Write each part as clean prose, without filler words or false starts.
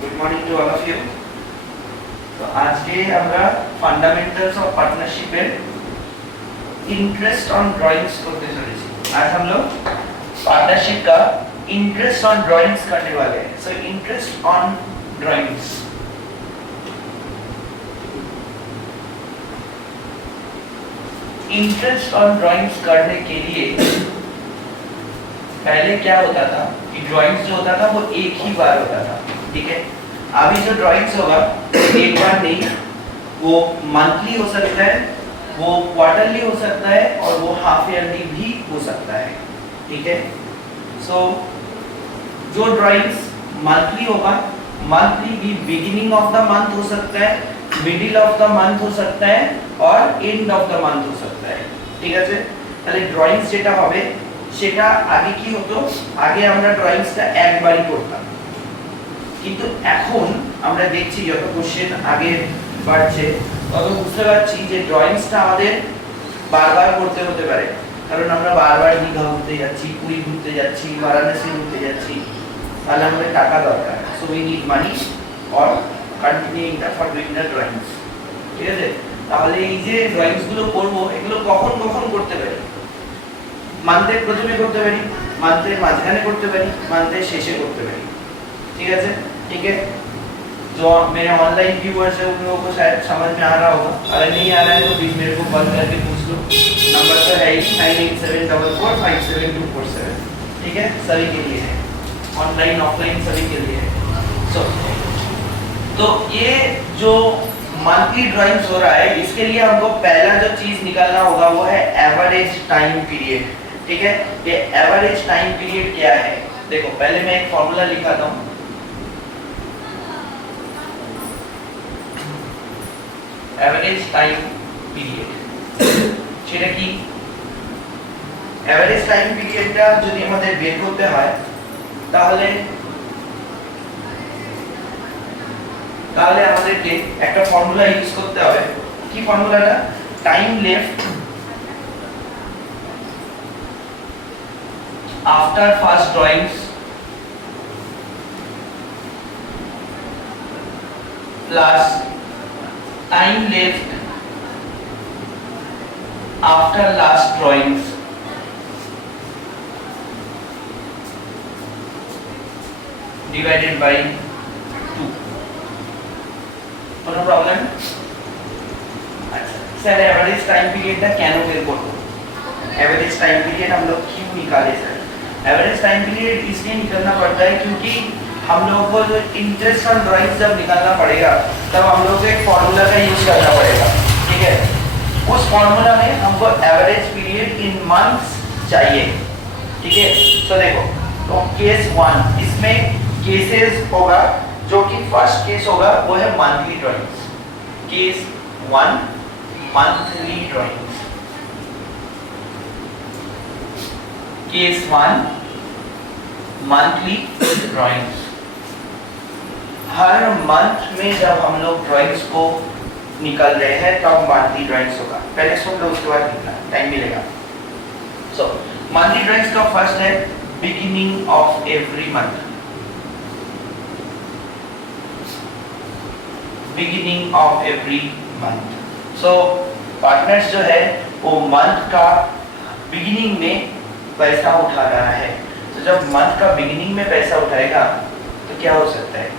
Good morning to all of you. তো আজকে আমরা fundamentals of partnership interest on drawings करते चलेছি। आज हम लोग पार्टनरशिप का इंटरेस्ट ऑन ड्राइंग्स करने वाले हैं। So interest on drawings, interest on drawings करने के लिए पहले क्या होता था कि ड्राइंग्स जो होता था वो एक ही बार होता था, ठीक है। अभी जो ड्राइंग्स होगा एक बार नहीं, वो मंथली हो सकता है, वो क्वार्टरली हो सकता है और वो हाफ ईयरली भी हो सकता है, ठीक है। सो जो ड्राइंग्स मंथली होगा, मंथली भी बिगिनिंग ऑफ द मंथ हो सकता है, मिडिल ऑफ द मंथ हो सकता है और एंड ऑफ द मंथ हो सकता है, ঠিক আছে। তাহলে ড্রয়িংস যেটা হবে সেটা আগে কি হতো, আগে আমরা ড্রয়িংসটা একবারই করতাম, কিন্তু এখন আমরা দেখছি যত কোশ্চেন আগে বাড়ছে তত বুঝতে পারছি যে ড্রয়িংসটা আমাদের বারবার করতে হতে পারে, কারণ আমরা বারবার দীঘা ঘুরতে যাচ্ছি, পুরী ঘুরতে যাচ্ছি, বারাণসী ঘুরতে যাচ্ছি, তাহলে আমাদের টাকা দরকার। So we need money or continuing the for doing the drawings, ঠিক আছে। তাহলে এই যে ড্রয়িংস গুলো করব এগুলো কখন কখন করতে পারি? মান্থের প্রথমে করতে পারি, মান্থের মাঝখানে করতে পারি, মান্থের শেষে করতে পারি, ठीक है। ठीक है, जो मेरे ऑनलाइन व्यूअर्स है उन लोगों को शायद समझ में आ रहा होगा, अगर नहीं आ रहा है तो प्लीज मेरे को कॉल करके पूछ लो। नंबर तो है ही 9874457247, ठीक है, सभी के लिए है, ऑनलाइन ऑफलाइन सभी के लिए है। सो तो ये जो मंथली ड्राइंग्स हो रहा है इसके लिए हमको पहला जो चीज निकालना होगा वो है एवरेज टाइम पीरियड, ठीक है। ये एवरेज टाइम पीरियड क्या है? देखो पहले मैं एक फॉर्मूला लिखाता हूं। एवरेज टाइम पीरियड সেটা কি? এভারেজ টাইম পিরিয়ডটা যদি আমাদের বের করতে হয় তাহলে আমাদেরকে একটা ফর্মুলা ইউজ করতে হবে। কি ফর্মুলাটা? Time left after first drawings plus time left after last drawings divided by 2। কোনো প্রবলেম? अच्छा सर एवरेज टाइम पीरियड का কেন বের করব? एवरेज टाइम पीरियड हम लोग क्यों निकाले सर? एवरेज टाइम पीरियड इसलिए निकालना पड़ता है क्योंकि हम लोगों को जो इंटरेस्ट ऑन ड्राइंग्स जब निकालना पड़ेगा तब हम लोग को एक फॉर्मूला का यूज करना पड़ेगा, ठीक है। उस फॉर्मूला में हमको एवरेज पीरियड इन मंथ्स चाहिए, ठीक है। तो देखो, तो केस 1 इसमें केसेस होगा, जो कि फर्स्ट केस होगा वो है monthly drawings. Case 1 monthly drawings, case 1 monthly drawings. हर मंथ में जब हम लोग ड्राइंग्स को निकाल रहे हैं तब मंथली ड्राइंग्स होगा। पहले सुन लो, उसके बाद लिखना, टाइम मिलेगा। सो मंथली ड्राइंग्स का फर्स्ट है beginning of every month, beginning of every month. So partners जो है वो मंथ का बिगिनिंग में पैसा उठा रहा है, तो जब मंथ का बिगिनिंग में पैसा उठाएगा तो क्या हो सकता है,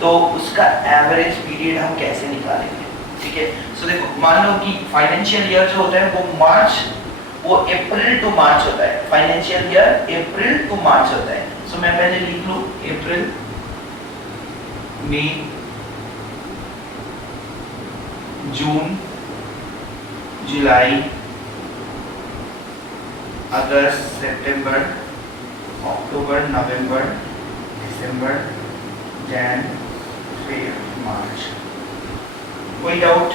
तो उसका एवरेज पीरियड हम कैसे निकालेंगे, ठीक है। सो देखो, मान लो कि फाइनेंशियल ईयर जो होता है वो अप्रैल टू मार्च होता है, फाइनेंशियल ईयर अप्रैल टू मार्च होता है। सो मैं पहले लिख लूं अप्रैल, मई, जून, जुलाई, अगस्त, सितंबर, अक्टूबर, नवंबर, दिसंबर, जैन, मार्च। कोई डाउट?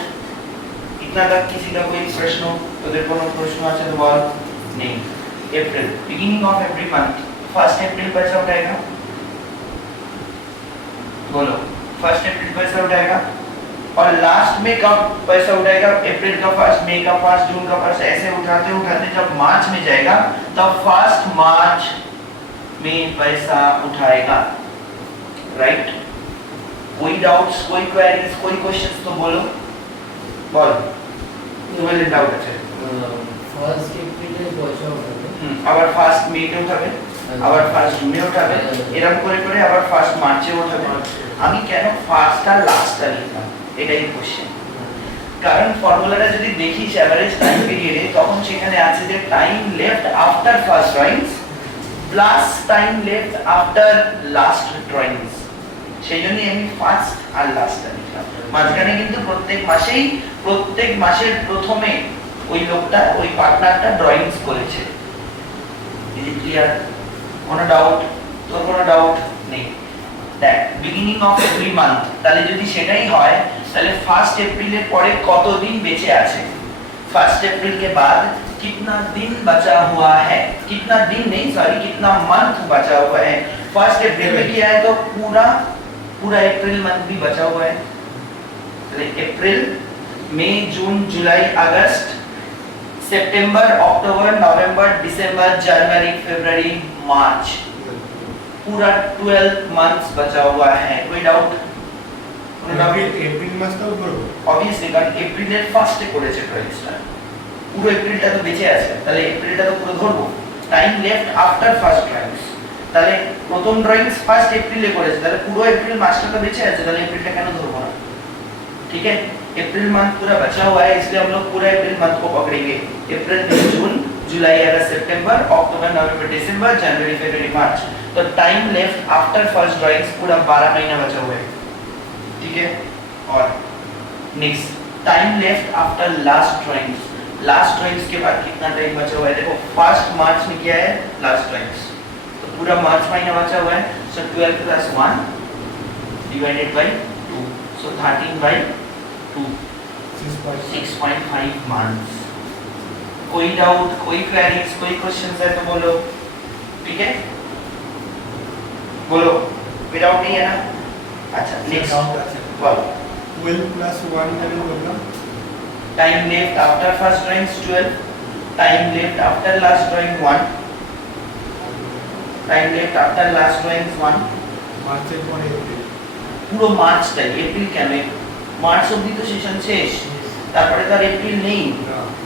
इतना तक किसी का कोई प्रश्न हो तो देखो, ना प्रश्न अच्छा तो बोल नहीं। April, beginning of every month, first April पैसा उठाएगा, बोलो फर्स्ट अप्रैल पैसा उठाएगा, और लास्ट में कब पैसा उठाएगा? अप्रैल का फर्स्ट, मई का फर्स्ट, जून का फर्स्ट, ऐसे उठाते उठाते जब मार्च में जाएगा तब फर्स्ट मार्च में पैसा उठाएगा, राइट। कोई डाउट्स, कोई क्वेरीज, कोई क्वेश्चंस तो बोलो। বল তোমাদের ডাউট আছে? ফার্স্ট এপ্রিলে পয়সা উঠাবে, আবার ফার্স্ট মেতে উঠাবে, আবার ফার্স্ট জুনে উঠাবে, এরকম করে করে আবার ফার্স্ট মার্চে উঠাবে। আমি কেন ফার্স্ট আর লাস্টটা লিখলাম এটাই কোশ্চেন। কারণ ফর্মুলাটা যদি দেখিস এভারেজ টাইম পিরিয়ডে, তখন সেখানে আছে যে time left after first drawings plus time left after last drawings. সেই জন্যই আমি ফার্স্ট আর লাস্টটা লিখলাম। মাঝখানে কিন্তু প্রত্যেক মাসের প্রথমে ওই লোকটা, ওই পার্টনারটা ড্রয়িংস করেছে। Is it clear? কোনো ডাউট? তোর কোনো ডাউট নেই? দেখ, বিগিনিং অফ এভরি মান্থ, তাহলে যদি সেটাই হয় তাহলে ফার্স্ট এপ্রিলের পরে কত দিন বেঁচে আছে? फर्स्ट अप्रैल के बाद कितना दिन बचा हुआ है? कितना दिन नहीं, सॉरी, कितना मंथ बचा हुआ है? फर्स्ट अप्रैल में किया है तो पूरा अप्रैल मंथ भी बचा हुआ है। अप्रैल, मई, जून, जुलाई, अगस्त, सितंबर, अक्टूबर, नवंबर, दिसंबर, जनवरी, फरवरी, मार्च, पूरा 12 मंथ्स बचा हुआ है। कोई डाउट? এপ্রিল মাসটাও ধরবো অবভিয়াসলি, কারণ এপ্রিলের ফার্স্টে করেছে প্রাইসটা, পুরো এপ্রিলটা তো বেঁচে আছে, তাহলে এপ্রিলটা তো পুরো ধরবো। Time left after first drawings, তাহলে প্রথম ড্রয়িংস ফার্স্ট এপ্রিলে করেছে, তাহলে পুরো এপ্রিল মাসটা তো বেঁচে আছে, তাহলে एप्रिल কেন ধরবো না? ठीक है, अप्रैल मंथ पूरा बचा हुआ है, इसलिए हम लोग पूरा अप्रैल मंथ को पकड़ेंगे। अप्रैल, मई, जून, जुलाई, अगस्त, सितंबर, अक्टूबर, नवंबर, दिसंबर, जनवरी, फरवरी, मार्च। तो time left after first drawings पूरा 12 महीना बचा हुआ है। ठीक है, और next time left after last drawings. Last drawings के बाद कितना टाइम बचा हुआ है? देखो, फर्स्ट मार्च में किया है लास्ट ड्रॉइंग्स, तो पूरा मार्च महीना बचा हुआ है। सो 12 + 1 डिवाइडेड बाय 2, सो 13/2, 6.5 मंथ्स। कोई डाउट, कोई क्वेरीज, कोई क्वेश्चंस है तो बोलो। ठीक है, बोलो, कोई डाउट नहीं है ना? अच्छा, नेक्स्ट बोलो। 12 + 1 কেন বললাম? Time left after first drawings 12, time left after last drawing 1, time left after last drawings 1। মার্চের পরে এপ্রিল, পুরো মার্চটাই, এপ্রিল কেন? মার্চ অবধি তো সেশন শেষ, তারপরে তো আর এপ্রিল নেই,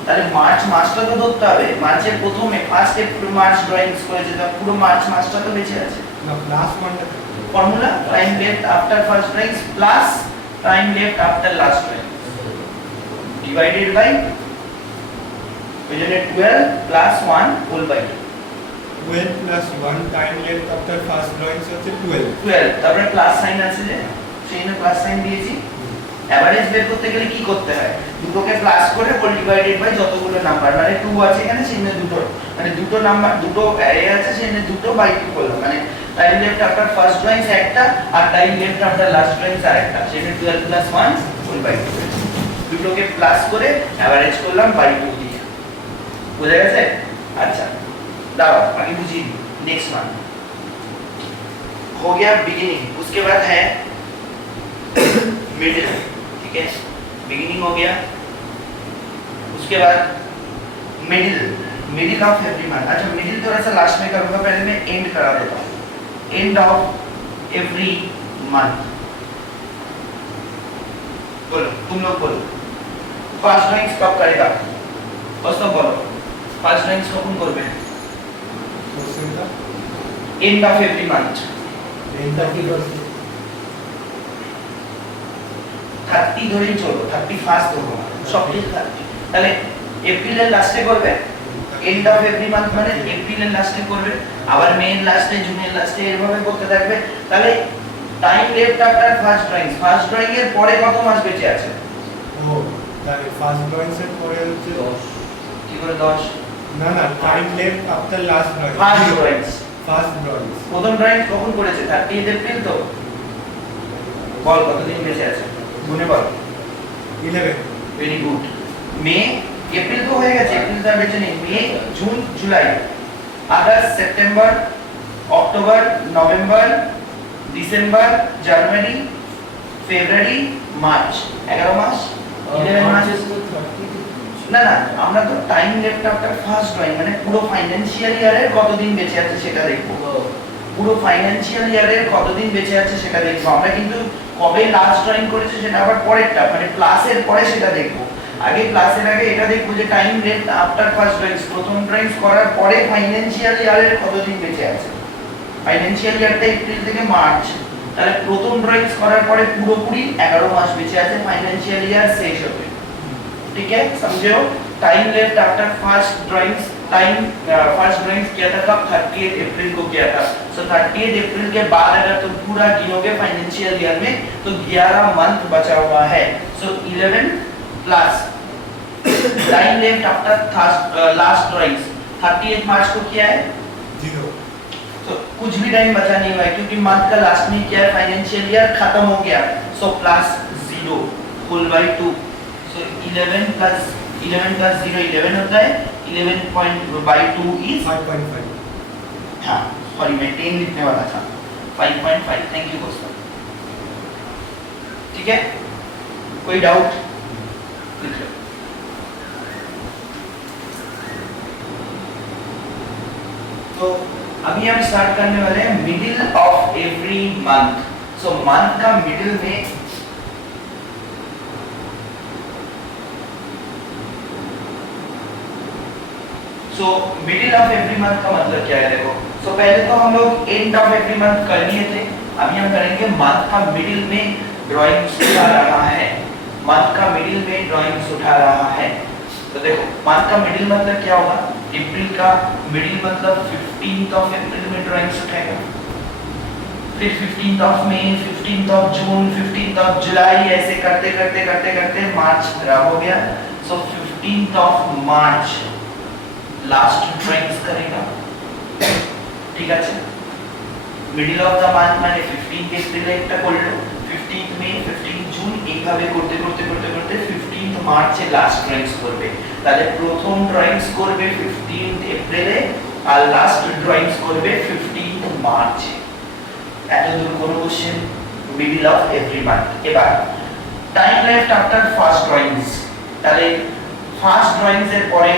তাহলে মার্চ মাসটা তো ধরতে হবে। মার্চের প্রথমে ফার্স্ট এপ্রিল মার্চ ড্রয়িংস করেছে, তাহলে পুরো মার্চ মাসটা তো বেঁচে আছে। না প্লাস 1টা formula time left after first drawings plus time left after last drawings divided by, ওই জন্য 12 + 1 whole by 12 + 1 time left after first drawings হচ্ছে 12, তারপরে প্লাস সাইন আছে যে সেই জন্য প্লাস সাইন দিয়েছি। এভারেজ বের করতে গেলে কি করতে হয়? দুটোকে প্লাস করে হোল ডিভাইডেড বাই যতগুলো নাম্বার, মানে 2 আছে এখানে, সেই জন্য দুটো, মানে দুটো নাম্বার, দুটো অ্যারে আছে, সেই জন্য দুটো বাই 2 করলাম। মানে time left after first drawings একটা আর time left after last drawings আরেকটা, সেই জন্য 12 + 1 হোল বাই 2। দুটোকে প্লাস করে এভারেজ করলাম বাই 2 দিয়ে। বুঝা গেছে? আচ্ছা, दाओ आगे बुझिए। नेक्स्ट वन हो गया बिगिनिंग, उसके बाद है मिडिल। ठीक है, बिगिनिंग हो गया, उसके बाद मिडिल ऑफ एवरी मंथ। अच्छा, मिडिल थोड़ा सा लास्ट में करूंगा, पहले मैं एंड करा देता हूँ। एंड ऑफ एवरी मंथ बोलो, तुम लोग बोलो। फर्स्ट ड्रॉइंग्स कब करेगा? बस तो बोलो, फर्स्ट ड्रॉइंग्स कब करबे? কোশ্চেনটা एंड ऑफ एवरी मंथ 30%, 30 ধরেই চলবো, 31 ধরবো না, সব ঠিক 30। তাহলে এপ্রিলের লাস্টে করবে, এন্ড অফ এভরি মান্থ মানে এপ্রিলের লাস্টে করবে, আবার মের লাস্টে, জুনের লাস্টে, এভাবে করতে থাকবে। তাহলে time left after first drawing এর পরে কত মাস বেঁচে আছে? ও তাহলে ফার্স্ট ড্রয়িংস এর পরে হচ্ছে 10, কি করে 10? না না time left after last drawing, first drawings drawings প্রথম ড্রয়িং কখন করেছে? 30 এপ্রিল। তো বল কতদিন বেঁচে আছে, মনে বল। 11 वेरी गुड। মে, এপ্রিল তো হয়ে গেছে, এপ্রিল তো আর বেঁচে নেই। May, June, July, August, September, October, November, December, January, February, March, 11 মাস, 11 মাস। না না, আমরা তো time left after first drawing মানে পুরো ফাইনান্সিয়াল ইয়ারের কতদিন বেঁচে আছে সেটা দেখবো। পুরো ফাইনান্সিয়াল ইয়ারের কতদিন বেঁচে আছে সেটা দেখবো আমরা, কিন্তু কবে লাস্ট ড্রয়িং করেছে সেটা আবার পরেরটা, মানে প্লাসের পরে সেটা দেখবো। আগে প্লাসের আগে এটা দেখবো যে time left after first drawings, প্রথম ড্রয়িংস করার পরে ফাইনান্সিয়াল ইয়ারের কতদিন বেঁচে আছে। ফাইনান্সিয়াল ইয়ারটা এপ্রিল থেকে মার্চ, তাহলে প্রথম ড্রয়িংস করার পরে পুরোপুরি 11 মাস বেঁচে আছে, ফাইনান্সিয়াল ইয়ার শেষ হবে। ठीक है, समझे हो। Time left after first drawings, time first drawings किया था कब, 30 अप्रैल को किया था। सो 30 अप्रैल के बाद अगर तुम पूरा गिनोगे फाइनेंशियल ईयर में तो 11 मंथ बचा हुआ है। सो 11 plus time left after last drawings 30 मार्च को किया है 0। तो कुछ भी टाइम बचा नहीं हुआ है क्योंकि मंथ का लास्ट में किया है, फाइनेंशियल ईयर खत्म हो गया। So plus 0 whole by 2। So 11 plus 0 11 होता है, 11/2 is 5.5। हाँ सॉरी मैं 10 लिखने वाला था, 5.5। थैंक यू दोस्तों। ठीक है, कोई डाउट लिख लो। तो अभी हम स्टार्ट करने वाले हैं middle of every month. So month का मिडिल में मिडिल ऑफ एवरी मंथ का मतलब क्या है देखो। पहले तो हम लोग एंड ऑफ एवरी मंथ कर लिए थे, अभी हम करेंगे मंथ का मिडिल में ड्राइंग्स उठा रहा है, मंथ का मिडिल में ड्राइंग्स उठा रहा है। तो देखो मंथ का मिडिल मतलब क्या होगा, अप्रैल का मिडिल मतलब 15th ऑफ अप्रैल में ड्राइंग्स उठाएगा, फिर 15th ऑफ मई, 15th of June, 15th of July, ऐसे करते करते करते करते मार्च खराब हो गया। So 15th of March last drawings करेगा। ঠিক আছে, মিডল অফ দা মান্থ মানে 15th এপ্রিল একটা করলো, 15th মে, 15th জুন, এইভাবে করতে করতে করতে করতে 15th মার্চে লাস্ট ড্রয়িংস করবে। তাহলে প্রথম ড্রয়িংস করবে 15th এপ্রিলে আর লাস্ট ড্রয়িংস করবে 15th মার্চে। এতদূর কোনো question? Middle of every month. এবার time left after first drawings, তাহলে ফার্স্ট ড্রয়িংস এর পরে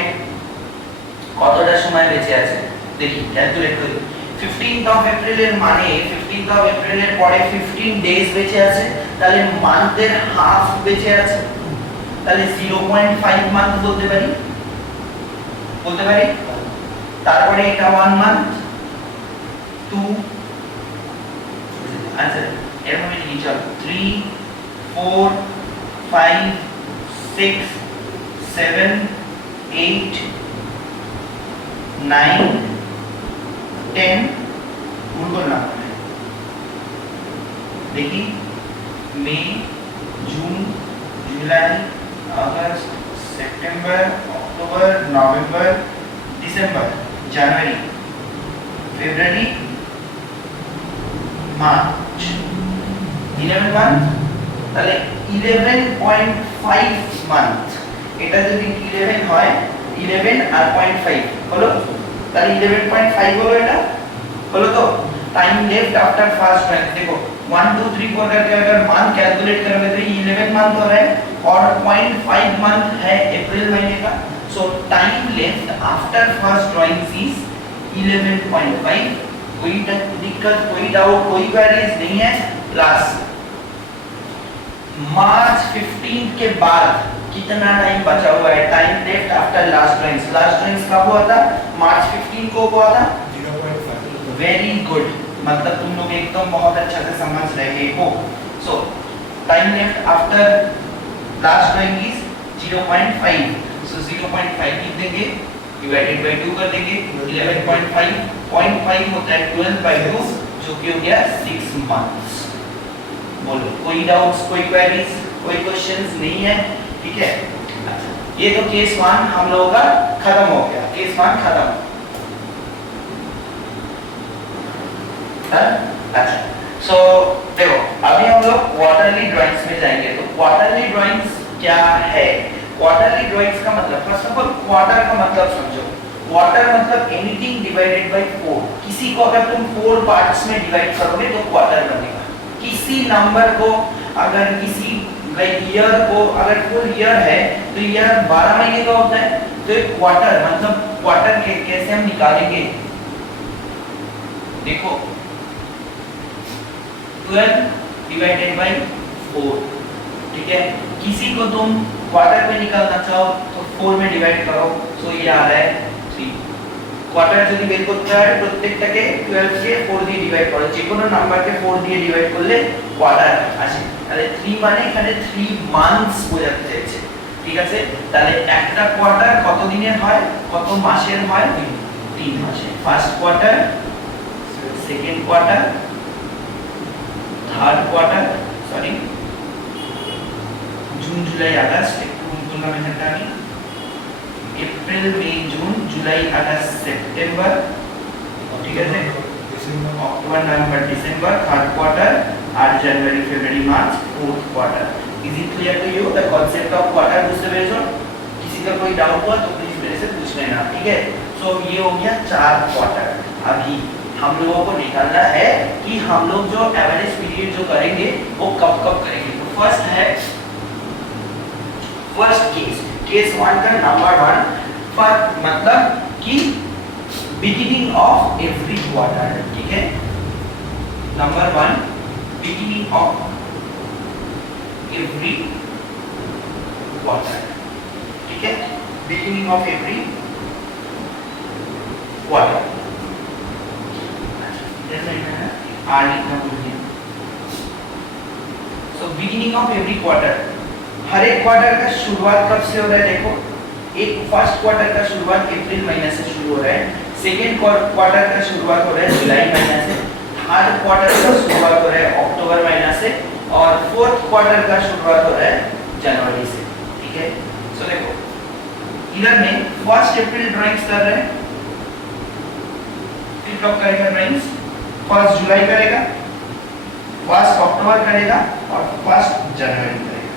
কতটা সময় বেঁচে আছে দেখি, ক্যালকুলেট করি। 15th অফ এপ্রিল এর মানে 15th অফ এপ্রিল এর পরে 15 ডেজ বেঁচে আছে, তাহলে মান্থের হাফ বেঁচে আছে, তাহলে 0.5 মান্থ বলতে পারি, তারপরে এটা 1 মান্থ 2 आंसर এরকম লিখি, চল 3 4 5 6 7 8 9 10 भूल ना देखिए मई जून जुलाई अगस्त सितंबर अक्टूबर नवंबर दिसंबर जनवरी फरवरी मार्च 11 মান্থ, তাহলে 11.5 মান্থ। এটা যদি 11 হয় 11 আর 0.5 হলো, তাহলে 11.5 হলো, এটা হলো। तो time left after first month देखो 1 2 3 4 करके अगर मंथ कैलकुलेट करोगे तो 11 मंथ हो रहा है और 0.5 मंथ है अप्रैल महीने का। सो time left after first drawing is 11.5। कोई दिक्कत, कोई डाउट, कोई क्वेरीज नहीं है। प्लस मार्च 15 के बाद कितना टाइम बचा हुआ है, time left after last drawings. Last drawings कब हुआ था, मार्च 15 को हुआ था। 0.5। वेरी गुड, मतलब तुम लोग एकदम बहुत अच्छा से समझ रहे हो। सो time left after last drawing is 0.5। सो 0.5 लिख देंगे, डिवाइडेड बाय 2 कर देंगे, 11.5 0.5 होता है 12/2 जो कि हो गया 6 मंथ्स। बोलो कोई डाउट्स, कोई क्वेरीज, कोई क्वेश्चंस नहीं है? ठीक है, ये तो केस 1 हम लोगों का खत्म हो गया, केस 1 खत्म। अच्छा, सो देखो अभी हम लोग क्वार्टरली ड्राइंग्स में जाएंगे। तो क्वार्टरली ड्राइंग्स क्या है? क्वार्टरली ड्राइंग्स का मतलब, फर्स्ट ऑफ ऑल क्वार्टर का मतलब समझो। क्वार्टर मतलब एनीथिंग डिवाइडेड बाय 4। किसी को अगर तुम 4 पार्ट्स में डिवाइड करोगे तो क्वार्टर बनेगा। किसी नंबर को अगर किसी ईयर को अगर फुल ईयर है तो ईयर 12 महीने का होता है, तो एक क्वार्टर मतलब क्वार्टर कैसे हम निकालेंगे? देखो 12 डिवाइडेड बाय 4, ठीक है। किसी को तुम क्वार्टर में निकालना चाहो तो 4 में डिवाइड करो, सो ये आ रहा है 3। কোয়ার্টার যদি বের করতে হয় প্রত্যেকটাকে 12 কে 4 দিয়ে ডিভাইড করো, যে কোনো নাম্বারকে 4 দিয়ে ডিভাইড করলে কোয়ার্টার আসে। তাহলে 3 মানে এখানে 3 মান্থস বোঝাতে চাইছে, ঠিক আছে। তাহলে একটা কোয়ার্টার কত দিনের হয়, কত মাসের হয়? 3 মাসের। First quarter, second quarter, third quarter, sorry June July August, একটু তুললাম এখানটা আমি, April May June July August September, ঠিক আছে, October November December third quarter, আর January February March fourth quarter. Is it clear to you the concept of quarter? बुझते पेरेছো? किसी का कोई डाउट हुआ तो प्लीज मेरे से पूछ लेना, ठीक है। सो ये हो गया 4 क्वार्टर। अभी हम लोगों को निकालना है कि हम लोग जो एवरेज पीरियड जो करेंगे वो कब कब करेंगे। तो फर्स्ट है, फर्स्ट केस 1 का नंबर 1 पर मतलब कि बिगिनिंग ऑफ एवरी क्वार्टर, ठीक है। Number 1 beginning of every quarter, ठीक है, beginning of every quarter. R लिखना भूल गया। So beginning of every quarter, हर एक क्वार्टर का शुरुआत कब से हो रहा है? देखो, एक फर्स्ट क्वार्टर का शुरुआत अप्रैल महीने से शुरू हो रहा है, सेकेंड क्वार्टर का शुरुआत हो रहा है जुलाई महीने से, थर्ड क्वार्टर का शुरुआत हो रहा है अक्टूबर महीना से, और फोर्थ क्वार्टर का शुरुआत हो रहा है जनवरी से, ठीक है। सो देखो इधर में फर्स्ट अप्रैल ड्राइंग्स कर रहे हैं, फिर कब करेगा ड्राइंग्स? फर्स्ट जुलाई करेगा, फर्स्ट अक्टूबर करेगा और फर्स्ट जनवरी करेगा,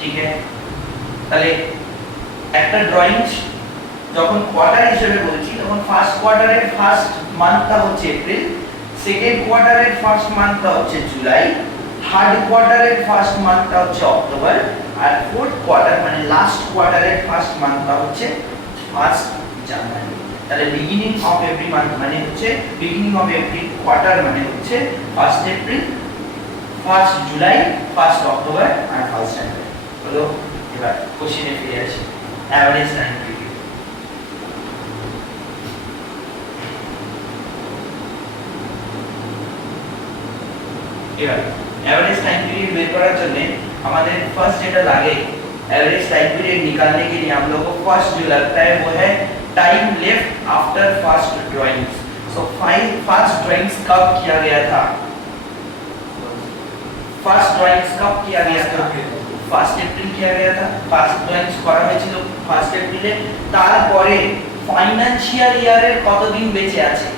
ঠিক আছে। তাহলে একটা ড্রয়িং যখন কোয়ার্টার হিসেবে বলছি তখন ফার্স্ট কোয়ার্টারের ফার্স্ট মান্থটা হচ্ছে এপ্রিল, সেকেন্ড কোয়ার্টারের ফার্স্ট মান্থটা হচ্ছে জুলাই, থার্ড কোয়ার্টারের ফার্স্ট মান্থটা হচ্ছে অক্টোবর, আর ফোর্থ কোয়ার্টার মানে লাস্ট কোয়ার্টারের ফার্স্ট মান্থটা হচ্ছে ফার্স্ট জানুয়ারি। তাহলে বিগিনিং অফ এভরি মান্থ মানে হচ্ছে, বিগিনিং অফ এভরি কোয়ার্টার মানে হচ্ছে first April, first July, first October আর ফার্স্ট জানুয়ারি। হলো, এবার কোশ্চেনে ফিরে আসি। অ্যাভারেজ টাইম পিরিয়ড, এবার एवरेज टाइम पीरियड बेर করার জন্য আমাদের फर्स्ट যেটা লাগে, एवरेज टाइम पीरियड निकालने के लिए हम लोग को फर्स्ट जो लगता है वो है time left after first drawings. So first drawings कब किया गया था? फर्स्ट ड्राइंग्स कब किया गया था? फर्स्ट एप्रिल किया गया था। फर्स्ट ड्राइंग्स করা হয়েছিল ফার্স্ট এপ্রিলে। তারপরে ফাইনান্সিয়াল ইয়ারের কতদিন বেঁচে আছে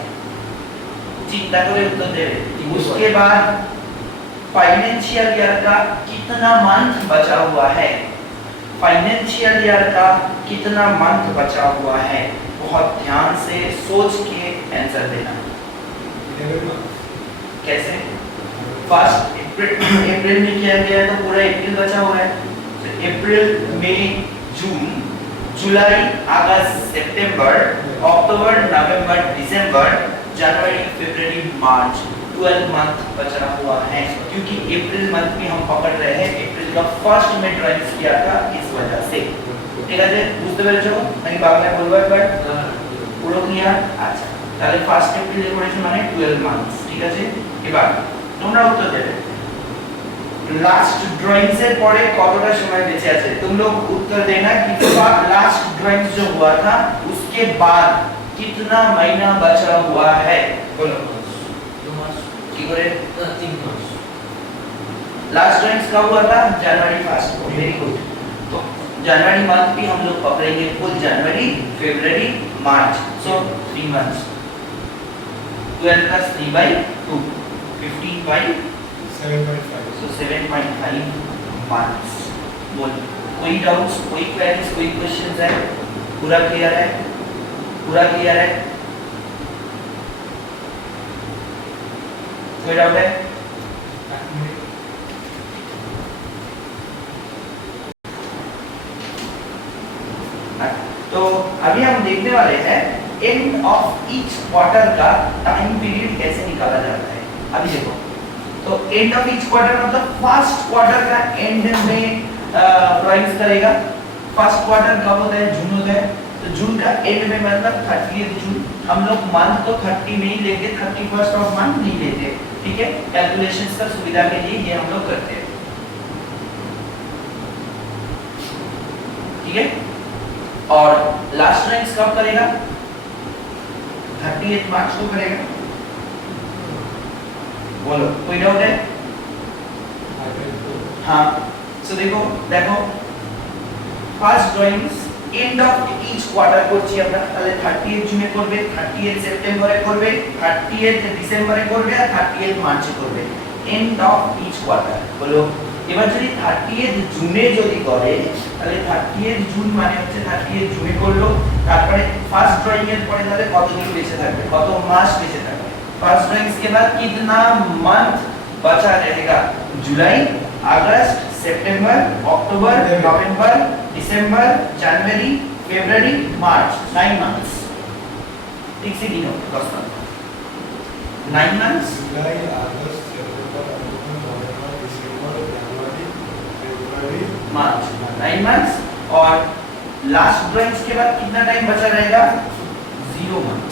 চিন্তা করে উত্তর দেবে। उसके बाद फाइनेंशियल ईयर का कितना मंथ बचा हुआ है? फाइनेंशियल ईयर का कितना मंथ बचा हुआ है? बहुत ध्यान से सोच के आंसर देना। कैसे? फर्स्ट अप्रैल में किया गया है तो पूरा अप्रैल बचा हुआ है, तो अप्रैल मई जून जुलाई अगस्त सितंबर अक्टूबर नवंबर दिसंबर जनवरी फरवरी मार्च 12 मंथ बचा हुआ है, क्योंकि अप्रैल मंथ में हम पकड़ रहे हैं अप्रैल का फर्स्ट में ड्राइंग्स किया था इस वजह से। ঠিক আছে, বুঝতে পেরেছো? আমি বাংলায় বলবো একবার, পুরো ক্লিয়ার? আচ্ছা, তাহলে ফার্স্ট এপ্রিল করেছো মানে 12 মান্থস, ঠিক আছে। এবার তোমরা উত্তর দেবে लास्ट ड्राइंग से पढ़े कतटा समय बेঁচে আছে। तुम लोग उत्तर देना कि लास्ट ड्राइंग जो हुआ था उसके बाद कितना महीना बचा हुआ है? बोलो। 2 मास की करे 3 मास। लास्ट ड्राइंग्स कब हुआ था? जनवरी फर्स्ट को। Very good. तो जनवरी मंथ भी हम लोग पकड़ेंगे फुल जनवरी फरवरी मार्च, सो 3 मंथ्स। 12 plus 3/2 15/7.5, so 7.5 months। बोल, कोई डाउट्स, कोई क्वेरीज, कोई क्वेश्चंस है? पूरा क्लियर है? पूरा क्लियर है? कोई डाउट है? तो अभी हम देखने वाले हैं एंड ऑफ ईच क्वार्टर का टाइम पीरियड कैसे निकाला जाता है। अभी देखो, तो एंड ऑफ ईच क्वार्टर मतलब फर्स्ट क्वार्टर का एंड में ड्राइंग्स करेगा। फर्स्ट क्वार्टर कब होता है? जून होता है, तो जून का एंड में मतलब 30 जून। हम लोग मंथ तो 30 में ही लेंगे, 31st ऑफ मंथ नहीं लेते, ठीक है। कैलकुलेशंस का सुविधा के लिए ये हम लोग करते हैं, ठीक है। और लास्ट ड्राइंग्स कब करेगा? 30 मार्च को करेगा। बोलो, कोई डाउट है? हाँ, सो देखो first drawings end of each quarter করছি আমরা, তাহলে 30 জুনে করবে, 30 সেপ্টেম্বরে করবে, 30 ডিসেম্বরে করবে আর 30 মার্চে করবে, এন্ড অফ ইচ কোয়ার্টার। বলো, এবার যদি 30 জুনে যদি করে তাহলে 30 জুন মানে হচ্ছে 30 জুনে করলো, তারপরে ফার্স্ট ড্রয়িং এর পরে তাহলে কত দিন বেঁচে থাকবে, কত মাস বেঁচে থাকবে। फर्स्ट ड्राइंग्स के बाद कितना मंथ बचा रहेगा? जुलाई, अगस्त, सितंबर, अक्टूबर, नवंबर, दिसंबर, जनवरी, फरवरी, मार्च, 9 मंथ्स। ठीक से गिनो 10 मंथ, 9 मंथ्स। जुलाई, अगस्त, सितंबर, अक्टूबर, नवंबर, दिसंबर, जनवरी, फरवरी, मार्च, 9 मंथ्स। और लास्ट ड्राइंग्स के बाद कितना टाइम बचा रहेगा? 0 मंथ।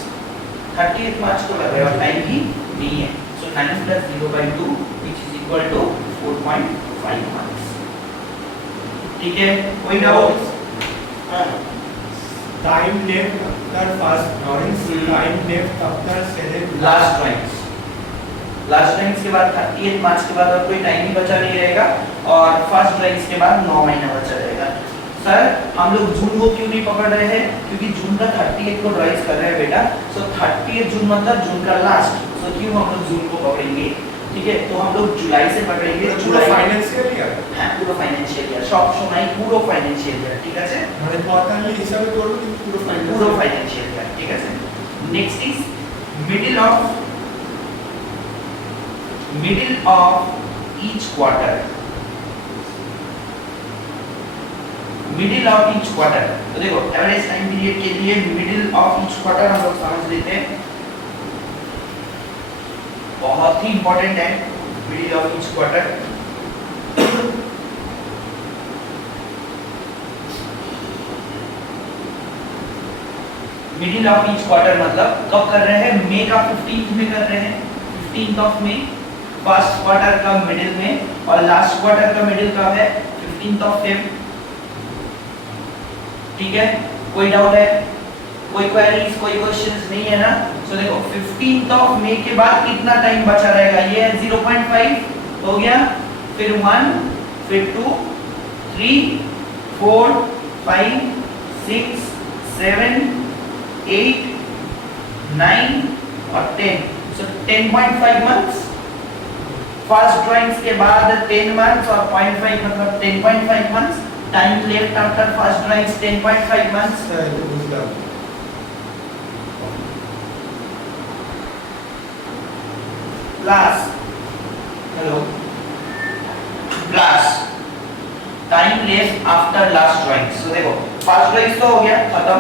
30 मार्च को लगेगा, टाइम ही नहीं है। सो 9 + 0/2 which is equal to 4.5 months. ठीक है, कोई doubt? Time left after first drawings, time left after second last drawings. Last drawings के बाद 30 मार्च के बाद और कोई टाइम ही बचा नहीं रहेगा, और फर्स्ट ड्राइंग्स के बाद 9 महीना बचा रहेगा। सर हम लोग जून को क्यों नहीं पकड़ रहे हैं? क्योंकि जून का 30 को ड्राइंग्स कर रहे हैं बेटा। सो 30 जून मतलब जून का लास्ट, सो क्यों हम लोग जून को पकड़ेंगे? ठीक है, तो हम लोग जुलाई से पकड़ेंगे। পুরো ফাইনান্সিয়াল ইয়ার, হ্যাঁ পুরো ফাইনান্সিয়াল ইয়ার, সব সময় পুরো ফাইনান্সিয়াল ইয়ার, ঠিক আছে। মানে কোয়ার্টারলি হিসাবে করব কিন্তু পুরো ফাইনান্সিয়াল ইয়ার, ঠিক আছে। Next is middle of each quarter. Middle of each quarter, तो देखो एवरेज टाइम पीरियड के लिए मिडिल ऑफ ईच क्वार्टर हम लोग समझ लेते हैं, बहुत ही इंपॉर्टेंट है middle of each quarter. Middle of each quarter मतलब कब कर रहे हैं? मई का 15th में कर रहे हैं, 15th ऑफ मई फर्स्ट क्वार्टर का मिडिल में, और लास्ट क्वार्टर का मिडिल कब है? 15th of Feb. ठीक है, कोई डाउट है? कोई क्वेरीज, कोई क्वेश्चंस नहीं है ना? सो देखो 15th ऑफ मई के बाद कितना टाइम बचा रहेगा? ये है 0.5 हो गया, फिर 1, फिर 2, 3, 4, 5, 6, 7, 8, 9 और 10। सो 10.5 मंथ्स। फर्स्ट ड्राइंग्स के बाद 10 मंथ्स और 0.5 मतलब 10.5 months. Time left after first drawings 10.5 months. বুঝলাম। Plus hello plus time left after last drawings. तो देखो फर्स्ट ड्राइंग्स तो हो गया खत्म,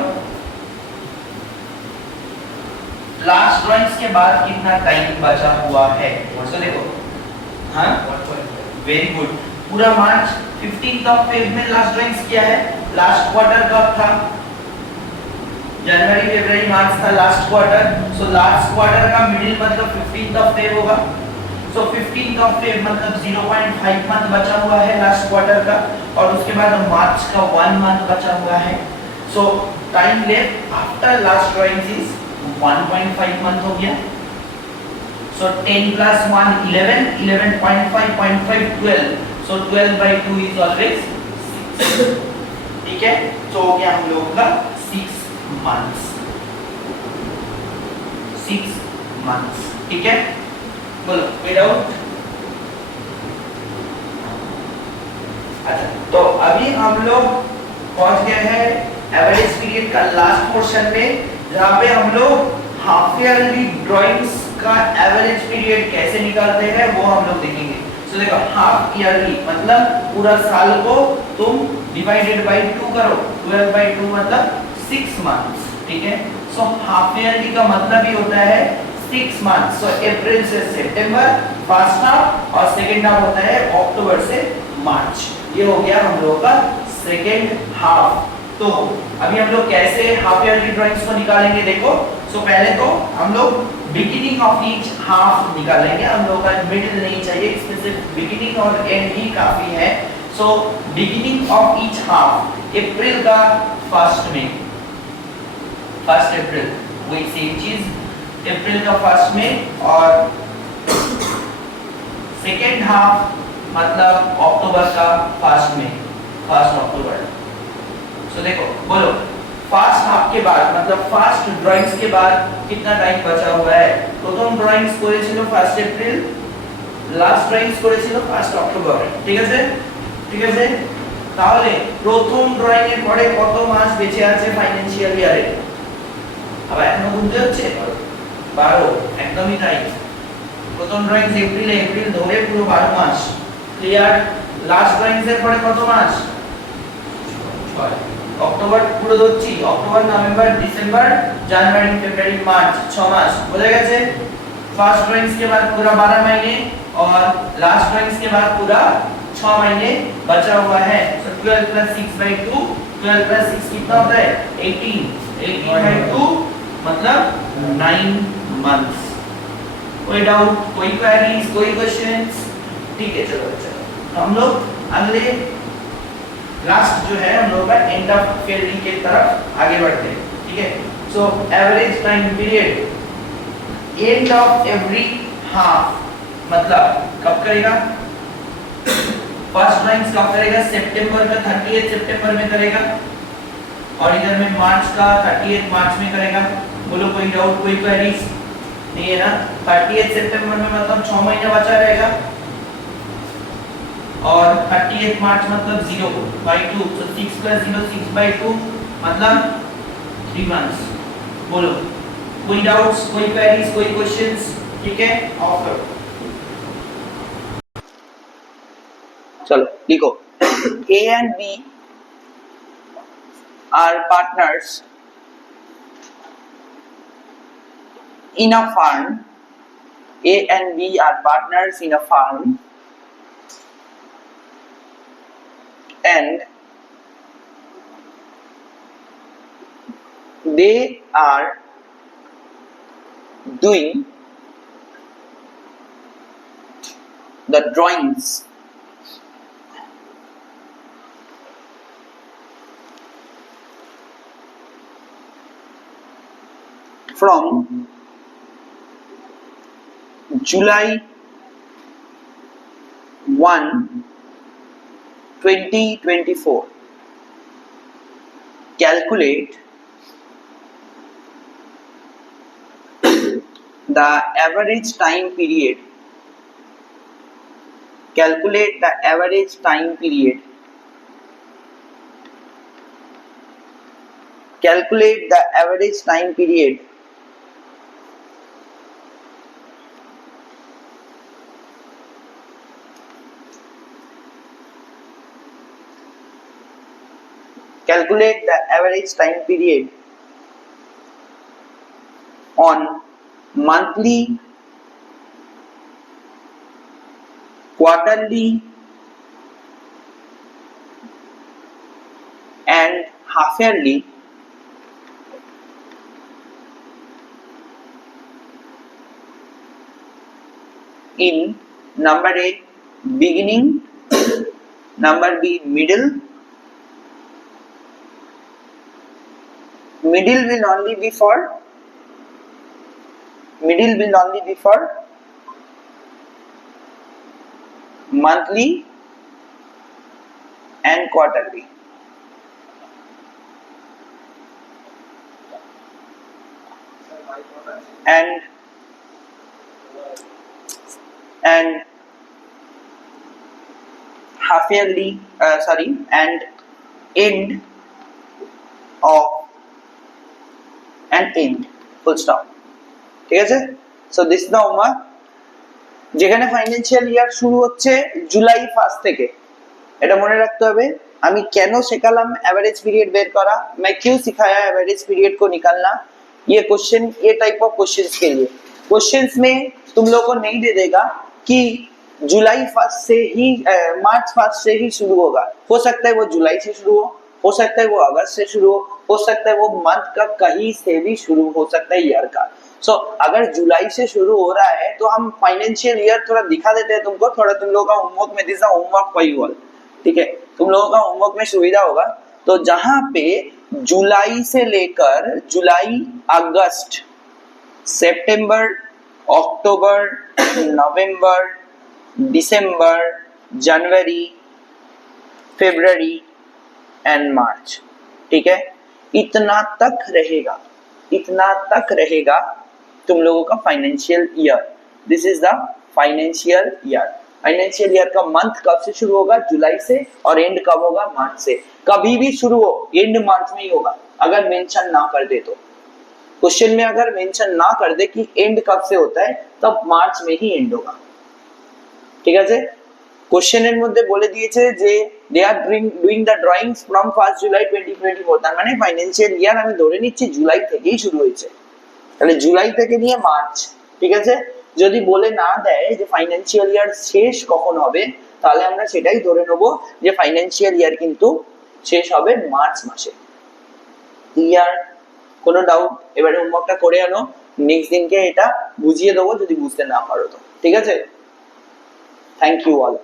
लास्ट ड्राइंग्स के बाद कितना टाइम बचा हुआ है? तो देखो, हाँ वेरी गुड, पूरा मार्च। 15th ऑफ फेब में लास्ट ड्राइंग्स किया है। लास्ट क्वार्टर कब था? जनवरी, फरवरी, मार्च था last quarter. So last quarter का मिडिल मतलब 15th ऑफ फेब होगा। सो 15th ऑफ फेब मतलब 0.5 मंथ बचा हुआ है लास्ट क्वार्टर का, और उसके बाद मार्च का 1 मंथ बचा हुआ है। सो time left after last drawings is 1.5 month हो गया। सो 10 + 1 11, 11.5, 0.5 12। So 12/2 is always 6। ठीक है, तो हो गया हम लोग का 6 मंथ्स, 6 मंथ्स। ठीक है, बोलो कोई डाउट? अच्छा, तो अभी हम लोग पहुंच गए हैं एवरेज पीरियड का लास्ट पोर्शन में, जहां पे हम लोग हाफ ईयरली ड्राइंग्स का एवरेज पीरियड कैसे निकालते हैं वो हम लोग देखेंगे। तो देखो हाफ ईयरली मतलब पूरा साल को तुम डिवाइडेड बाय 2 करो, 12/2 मतलब 6 मंथ्स। ठीक है, सो हाफ ईयरली का मतलब ही होता है 6 months. So अप्रैल से सितंबर फर्स्ट हाफ और सेकंड हाफ होता है अक्टूबर से मार्च। ये हो गया हम लोगों का सेकंड हाफ। तो अभी हम लोग कैसे हाफ ईयरली ड्राइंग्स को निकालेंगे देखो। सो पहले तो हम लोग बिगिनिंग ऑफ ईच हाफ निकालेंगे। हम लोग का मिडिल नहीं चाहिए, इसमें सिर्फ बिगिनिंग और एंड ही काफी है। So beginning of each half April का फर्स्ट में, फर्स्ट अप्रैल वही सेम चीज, अप्रैल का फर्स्ट में, और सेकेंड हाफ मतलब अक्टूबर का फर्स्ट में, फर्स्ट अक्टूबर। सो देखो बोलो फर्स्ट हाफ के बाद मतलब फर्स्ट ड्राइंग्स के बाद कितना टाइम बचा हुआ है। প্রথম ড্রয়িংস করেছিল ফার্স্ট এপ্রিল, লাস্ট ড্রয়িংস করেছিল ফার্স্ট অক্টোবর। ঠিক আছে, ঠিক আছে। তাহলে প্রথম ড্রয়িং এর পরে কত মাস বেঁচে আছে ফাইনান্সিয়াল ইয়ারে? আবার এখনো গুনতে হচ্ছে 12, একদমই তাই। প্রথম ড্রয়িংস এপ্রিলে, এপ্রিল ধরে পুরো 12 মাস ক্লিয়ার। লাস্ট ড্রয়িংস এর পরে কত মাস? 6। অক্টোবর পুরো ধরছি, অক্টোবর নভেম্বর ডিসেম্বর जनवरी फरवरी मार्च 6 मास बोला गया। फर्स्ट ड्राइंग्स के बाद पूरा 12 महीने और लास्ट ड्राइंग्स के बाद पूरा 6 महीने बचा हुआ है। तो 12 + 6/2, 12 + 6 कितना होता है 18, 18/2 मतलब 9 मंथ्स। कोई डाउट, कोई क्वेरीज, कोई क्वेश्चंस? ठीक है, चलो चलो हम लोग अगले लास्ट जो है हम लोग का एंड ऑफ ईयर की तरफ आगे बढ़ते हैं। ठीक है, so average time period end of every half मतलब कब करेगा? फर्स्ट ड्राइंग्स कब करेगा? सितंबर का 30 सितंबर में करेगा, और इधर में मार्च का 30 मार्च में करेगा। बोलो कोई डाउट, कोई क्वेरीज? नहीं है ना? 30 सितंबर में मतलब 6 महीने बचा रहेगा, और 30 मार्च मतलब 0/2, so 6 + 0 6/2 मतलब 3 मंथ्स। बोलो कोई डाउट्स, कोई क्वेरीज, कोई क्वेश्चंस? ठीक है, ऑफ करो। चलो लिखो A and B are partners in a firm. A and B are partners in a firm and they are doing the drawings from July 1, 2024. Calculate the average time period. Calculate the average time period. Calculate the average time period calculate the average time period on monthly, quarterly and half yearly in number A beginning, number B middle will only be for monthly and quarterly. And half yearly and end of and end full stop. ঠিক আছে, so this the homework. যেখানে financial ইয়ার শুরু হচ্ছে জুলাই 1 থেকে, এটা মনে রাখতে হবে। আমি কেন শেখালাম एवरेज पीरियड बेर करा, मैं क्यों सिखाया एवरेज पीरियड को निकालना, ये क्वेश्चन, ये टाइप ऑफ क्वेश्चंस के लिए। क्वेश्चंस में तुम लोगों को नहीं दे देगा कि जुलाई फर्स्ट से ही मार्च फर्स्ट से ही शुरू होगा, हो सकता है वो जुलाई से शुरू हो सकता है वो अगस्त से शुरू हो सकता है वो मंथ का कहीं से भी शुरू हो सकता है ईयर का। सो अगर जुलाई से शुरू हो रहा है तो हम फाइनेंशियल ईयर थोड़ा दिखा देते हैं तुमको, थोड़ा तुम लोगों का होमवर्क में, this homework for you all, ठीक है, तुम लोगों का होमवर्क में सुविधा होगा। तो जहां पे जुलाई से लेकर जुलाई, अगस्त, सितंबर, अक्टूबर, नवंबर, दिसंबर, जनवरी, फरवरी एंड मार्च, ठीक है, इतना तक रहेगा तुम लोगों का financial year. This is the financial year. Financial year का मंथ कब से शुरू होगा? जुलाई से, और एंड कब होगा? मार्च से। कभी भी शुरू हो एंड मार्च में ही होगा, अगर मेंशन ना कर दे तो। क्वेश्चन में अगर मेंशन ना कर दे कि एंड कब से होता है, तब मार्च में ही एंड होगा, ঠিক আছে। কোশ্চেনের মধ্যে বলে দিয়েছে যে they are doing the drawings from 1 July 2024, তার মানে ফাইন্যান্সিয়াল ইয়ার আমি ধরে নিচ্ছি জুলাই থেকেই শুরু হয়েছে, তাহলে জুলাই থেকে নিয়ে মার্চ, ঠিক আছে। যদি বলে না দেয় যে ফাইন্যান্সিয়াল ইয়ার শেষ কখন হবে, তাহলে আমরা সেটাই ধরে নেব যে ফাইন্যান্সিয়াল ইয়ার কিন্তু শেষ হবে মার্চ মাসে। ক্লিয়ার? কোনো ডাউট? এবারে হোমওয়ার্কটা করে আনো, নেক্সট দিনকে এটা বুঝিয়ে দেবো যদি বুঝতে না পারো তো, ঠিক আছে। Thank you all.